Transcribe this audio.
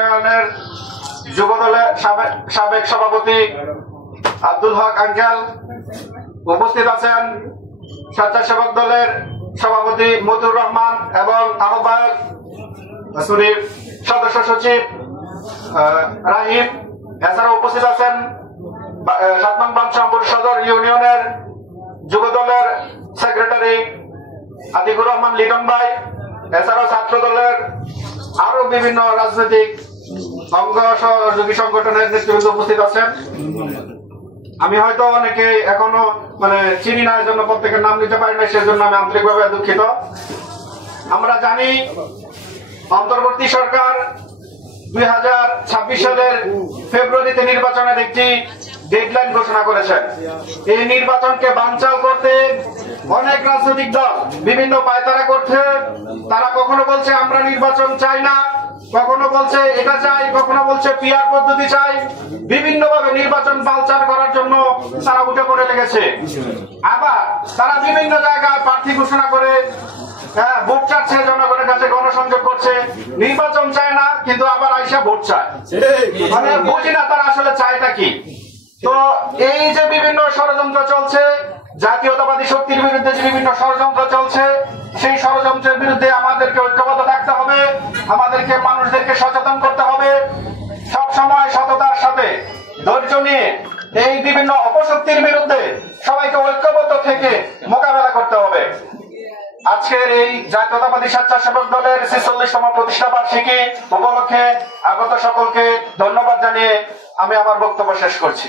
ইউনিয়নের যুব দলের সাবেক সভাপতি আব্দুল হক আঙ্কেল, উপস্থিত আছেন স্বেচ্ছাসেবক দলের সভাপতি মতিউর রহমান এবং আহ্বায়ক সদস্য সচিব রাহিম। এছাড়া উপস্থিত আছেন 7 নং বাঞ্ছামপুর সদর ইউনিয়নের যুব দলের সেক্রেটারি আতিকুর রহমান লিটন ভাই। এছাড়াও ছাত্র দলের আরো বিভিন্ন রাজনৈতিক অঙ্গ সহযোগী সংগঠনের নেতৃবৃন্দ উপস্থিত আছেন। আমি হয়তো অনেকে এখনো চিনি না, এজন্য প্রত্যেকের নাম নিতে পারি না, সেজন্য আমি আন্তরিকভাবে দুঃখিত। আমরা জানি অন্তর্বর্তী সরকার 2026 সালের ফেব্রুয়ারিতে নির্বাচনের একটি ডেডলাইন ঘোষণা করেছেন। এই নির্বাচনকে বানচাল করতে অনেক রাজনৈতিক দল বিভিন্ন পায়তারা করছে। তারা কখনো বলছে আমরা নির্বাচন চাই না, কখনো বলছে এটা চাই, কখনো বলছে পিআর পদ্ধতি চাই। বিভিন্ন ভাবে নির্বাচন বানচাল করার জন্য তারা উঠে পড়ে লেগেছে। আবার তারা বিভিন্ন জায়গায় প্রার্থী ঘোষণা করে ভোট চাচ্ছে, জনগণের কাছে গণসংযোগ করছে। নির্বাচন চায় না, কিন্তু আবার আইসা ভোট চায়। বুঝি না তারা আসলে চায়টা কি। তো এই যে বিভিন্ন ষড়যন্ত্র চলছে, জাতীয়তাবাদী শক্তির বিরুদ্ধে যে বিভিন্ন ষড়যন্ত্র চলছে, সেই ষড়যন্ত্রের বিরুদ্ধে আমাদেরকে ঐক্যবদ্ধ থাকতে হবে, আমাদেরকে মানুষদেরকে সচেতন করতে হবে। সব সময় সততার সাথে ধৈর্য নিয়ে এই বিভিন্ন অপশক্তির বিরুদ্ধে সবাইকে ঐক্যবদ্ধ থেকে মোকাবেলা করতে হবে। আজকের এই জাতীয়তাবাদী স্বেচ্ছাসেবক দলের 46তম প্রতিষ্ঠা বার্ষিকী উপলক্ষে আগত সকলকে ধন্যবাদ জানিয়ে আমি আমার বক্তব্য শেষ করছি।